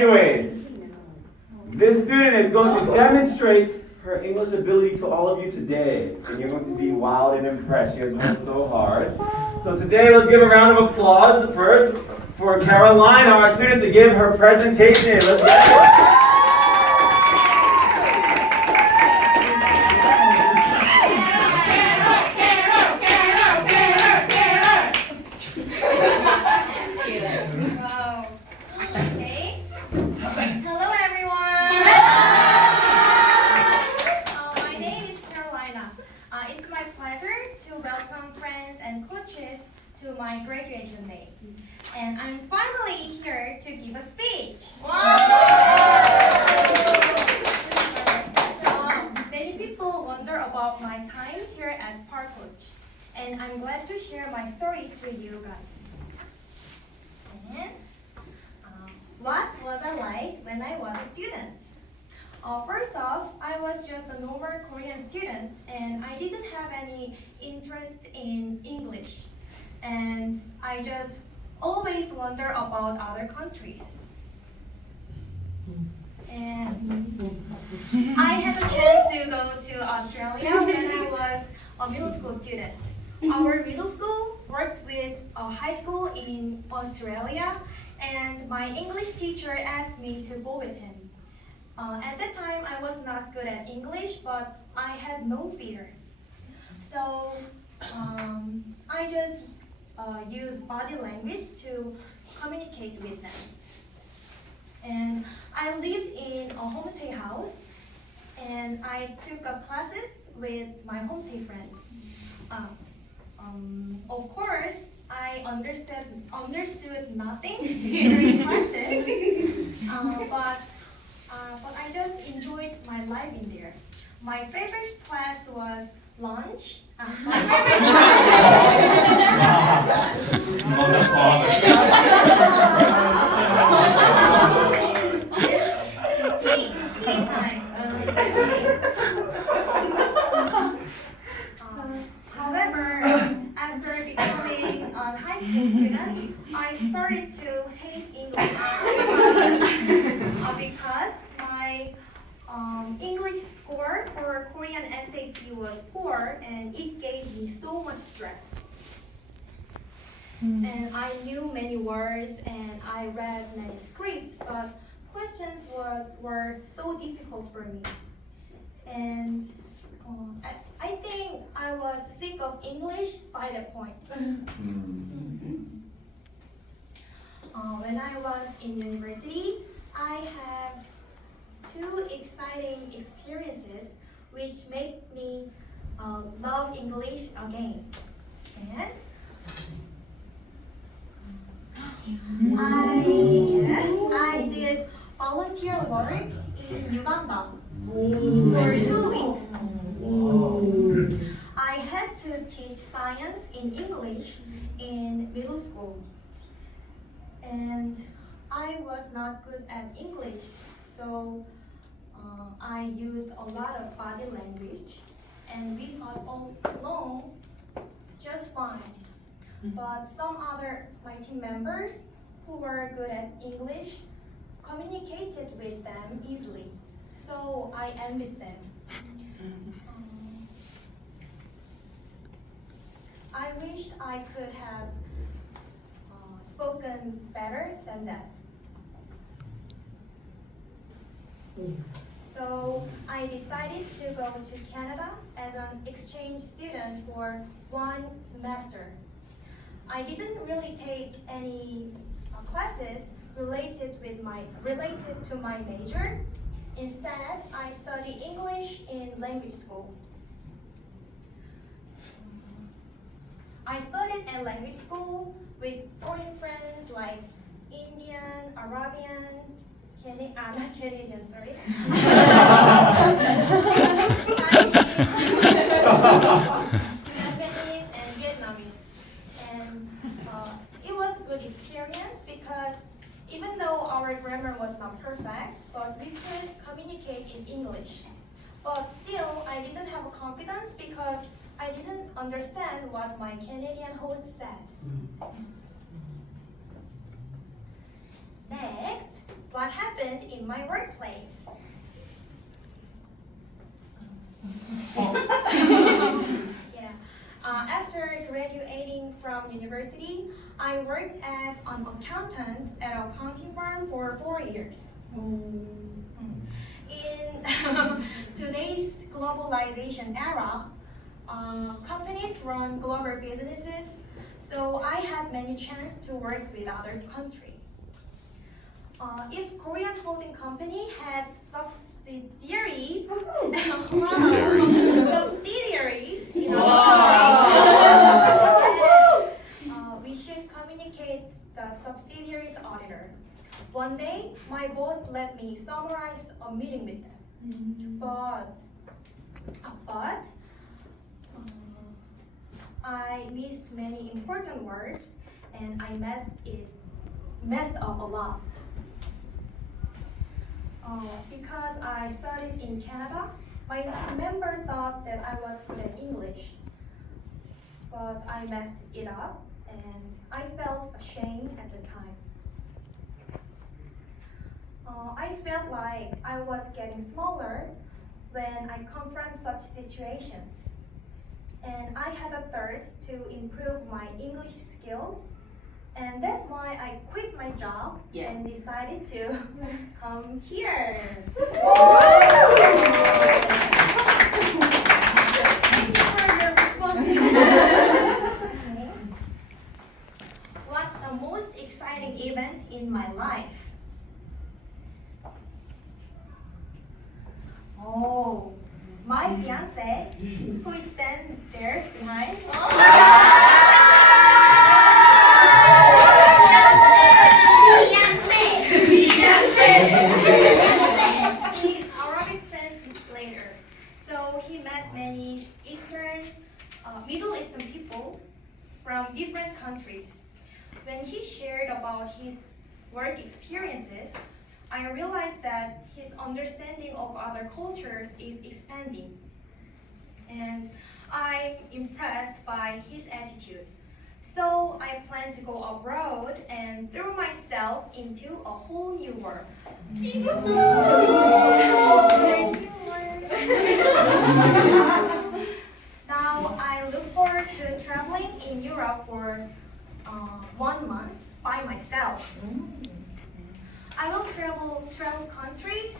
anyways, this student is going to demonstrate her English ability to all of you today. And you're going to be wild and impressed. She has worked so hard. So today, let's give a round of applause first for Carolina, our student, to give her presentation. Let's get it. To my graduation day, and I'm finally here to give a speech. Many people wonder about my time here at Park Coach, and I'm glad to share my story to you guys. And, what was I like when I was a student? First off, I was just a normal Korean student, and I didn't have any interest in English. And I just always wonder about other countries. And I had a chance to go to Australia when I was a middle school student. Our middle school worked with a high school in Australia, and my English teacher asked me to go with him. At that time, I was not good at English, but I had no fear. So I just use body language to communicate with them. And I lived in a homestay house, and I took classes with my homestay friends. Of course, I understood nothing during classes, but I just enjoyed my life in there. My favorite class was lunch. My favorite tea time. However, after becoming a high school student, I started to hate English because my English score for Korean SAT was poor, and it gave me so much stress. And I knew many words and I read many scripts, but questions were so difficult for me. And I think I was sick of English by that point. When I was in university, I had two exciting experiences which made me love English again. And I did volunteer work in Uganda for 2 weeks. I had to teach science in English in middle school. And I was not good at English, so I used a lot of body language, and we got along just fine. But some other my team members who were good at English communicated with them easily, so I envied them. I wish I could have spoken better than that. So I decided to go to Canada as an exchange student for 1 semester. I didn't really take any classes related to my major. Instead, I studied English in language school. I studied at language school with foreign friends like Indian, Arabian, not Canadian, sorry. Japanese and Vietnamese. And it was a good experience because even though our grammar was not perfect, but we could communicate in English. But still, I didn't have confidence because I didn't understand what my Canadian host said. Next, what happened? happened in my workplace. Yeah. After graduating from university, I worked as an accountant at an accounting firm for 4 years. In today's globalization era, companies run global businesses, so I had many chances to work with other countries. If Korean holding company has subsidiaries, subsidiaries in we should communicate the subsidiaries auditor. One day, my boss let me summarize a meeting with them. But I missed many important words and I messed up a lot. Because I studied in Canada, my team member thought that I was good at English. But I messed it up and I felt ashamed at the time. I felt like I was getting smaller when I confront such situations. And I had a thirst to improve my English skills. And that's why I quit my job and decided to come here. Thank you for your response. What's the most exciting event in my life? Oh, my fiance, who is standing there behind. He's Arabic translator, so he met many Middle Eastern people from different countries. When he shared about his work experiences, I realized that his understanding of other cultures is expanding. And I'm impressed by his attitude. So I plan to go abroad and throw myself into a whole new world. Now I look forward to traveling in Europe for 1 month by myself. I will travel 12 countries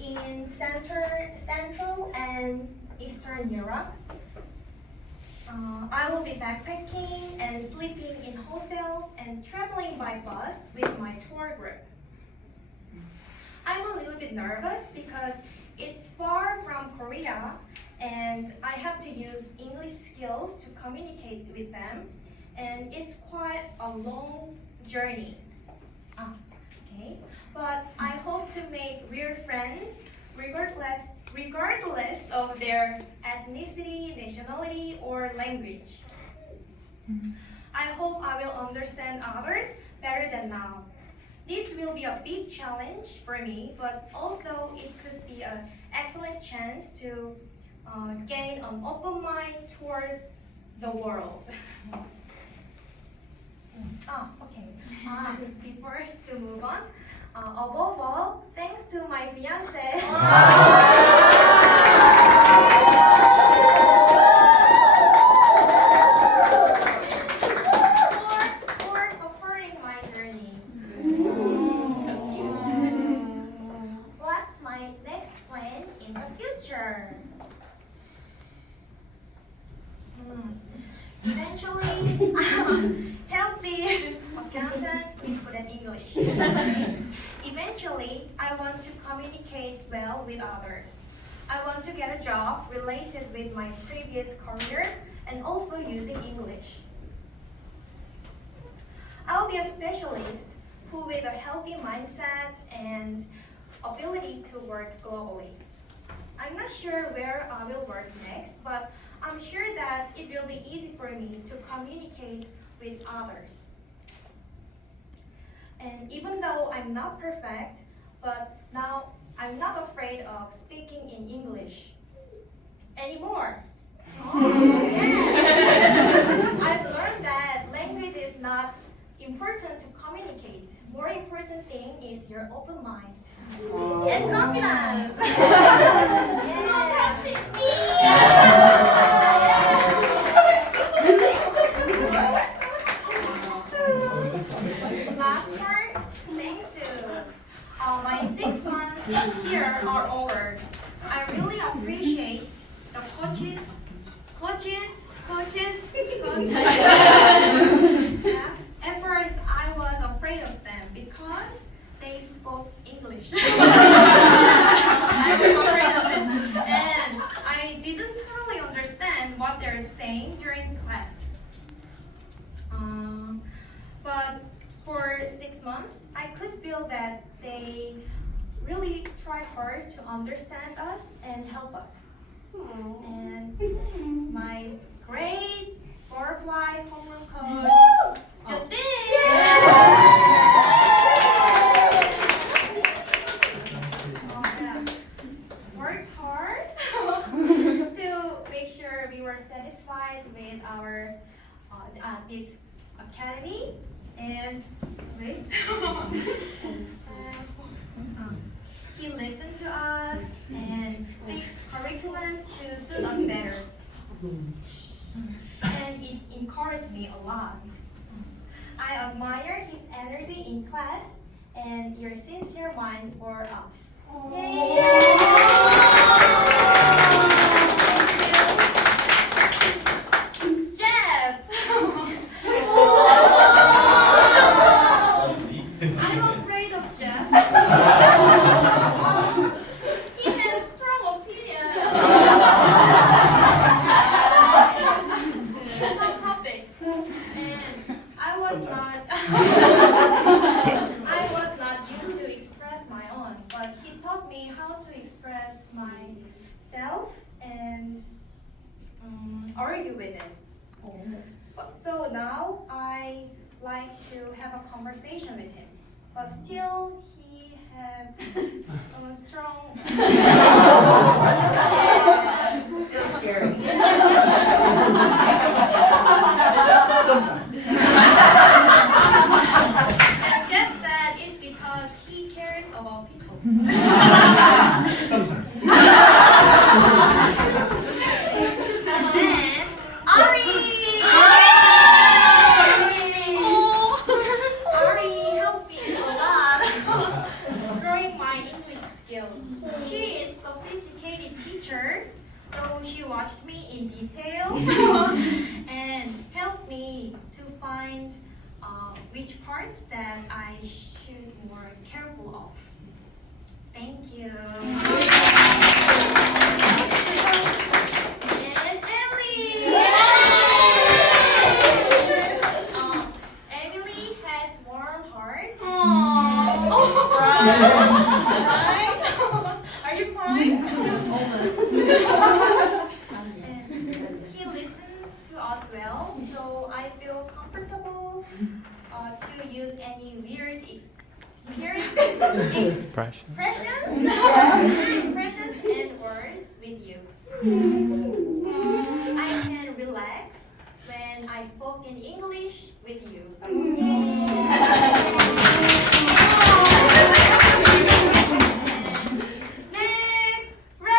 in Central and Eastern Europe. I will be backpacking and sleeping in hostels and traveling by bus with my tour group. I'm a little bit nervous because it's far from Korea and I have to use English skills to communicate with them, and it's quite a long journey. Okay, but I hope to make real friends regardless of their ethnicity, nationality, or language. I hope I will understand others better than now. This will be a big challenge for me, but also it could be an excellent chance to gain an open mind towards the world. Okay. Before to move on, above all, thanks to my fiance. for supporting my journey. What's my next plan in the future? Eventually, help the accountant with good at English. Eventually, I want to communicate well with others. I want to get a job related with my previous career and also using English. I'll be a specialist who with a healthy mindset and ability to work globally. I'm not sure where I will work next, but I'm sure that it will be easy for me to communicate with others. And even though I'm not perfect, but now I'm not afraid of speaking in English anymore. I've learned that language is not important to communicate. More important thing is your open mind and confidence. Yes. Last part, thanks to my 6 months here are over. I really appreciate the coaches. Yeah. At first, I was afraid of them because they spoke English. I was afraid of them, and I didn't totally understand what they're saying during class. But for 6 months, I could feel that they really try hard to understand us and help us. And my great butterfly homeroom coach, Justin, worked hard to make sure we were satisfied with our this academy. And wait, he listened to us and fixed curriculums to suit us better. And it encouraged me a lot. I admire his energy in class and your sincere mind for us. Jeff! I'm afraid of Jeff. He has strong opinions. Some topics. And I was not used to express my own, but he taught me how to express myself and argue with it. So now I like to have a conversation with him, but still he have a strong. Still scary. Sometimes. And Jeff said it's because he cares about people. Sometimes. And Ari! Ari helped me a lot growing my English skill. She is a sophisticated teacher, so she watched me in detail and helped me to find which parts that I should be more careful of. Thank you. And Emily! Emily has warm heart. Right? Are you crying? Almost. And he listens to us well, so I feel comfortable to use any weird expressions and words with you. I can relax when I spoke in English with you. Next, Red!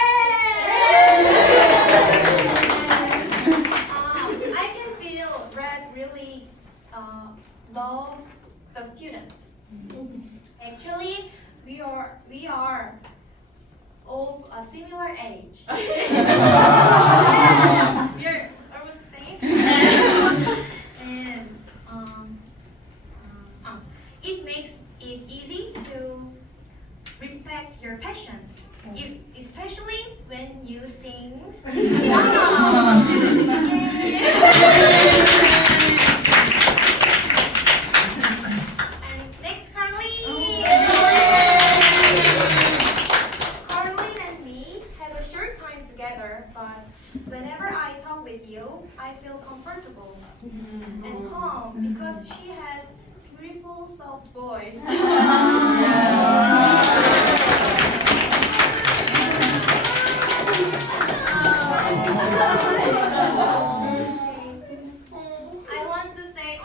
I can feel Red really loves the students. Actually, we are of a similar age. We're almost the same. And it makes it easy to respect your passion, especially when you sing songs. And next, Carly. Carlene and me had a short time together, but whenever I talk with you, I feel comfortable and calm because she has beautiful soft voice. I want to say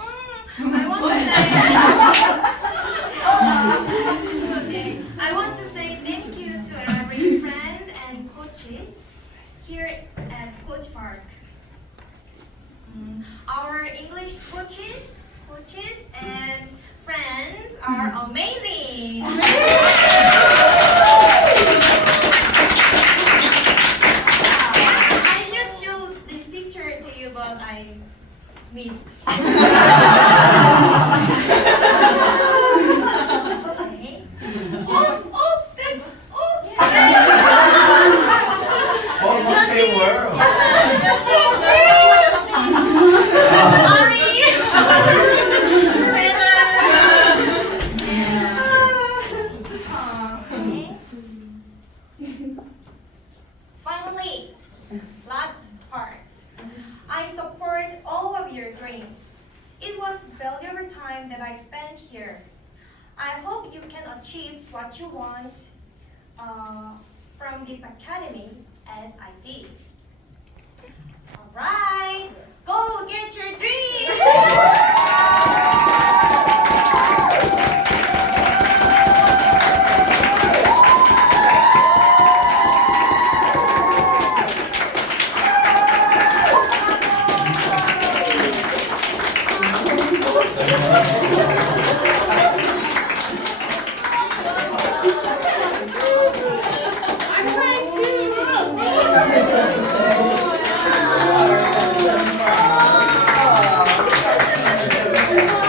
want from this academy as I did. Alright, go get your dream!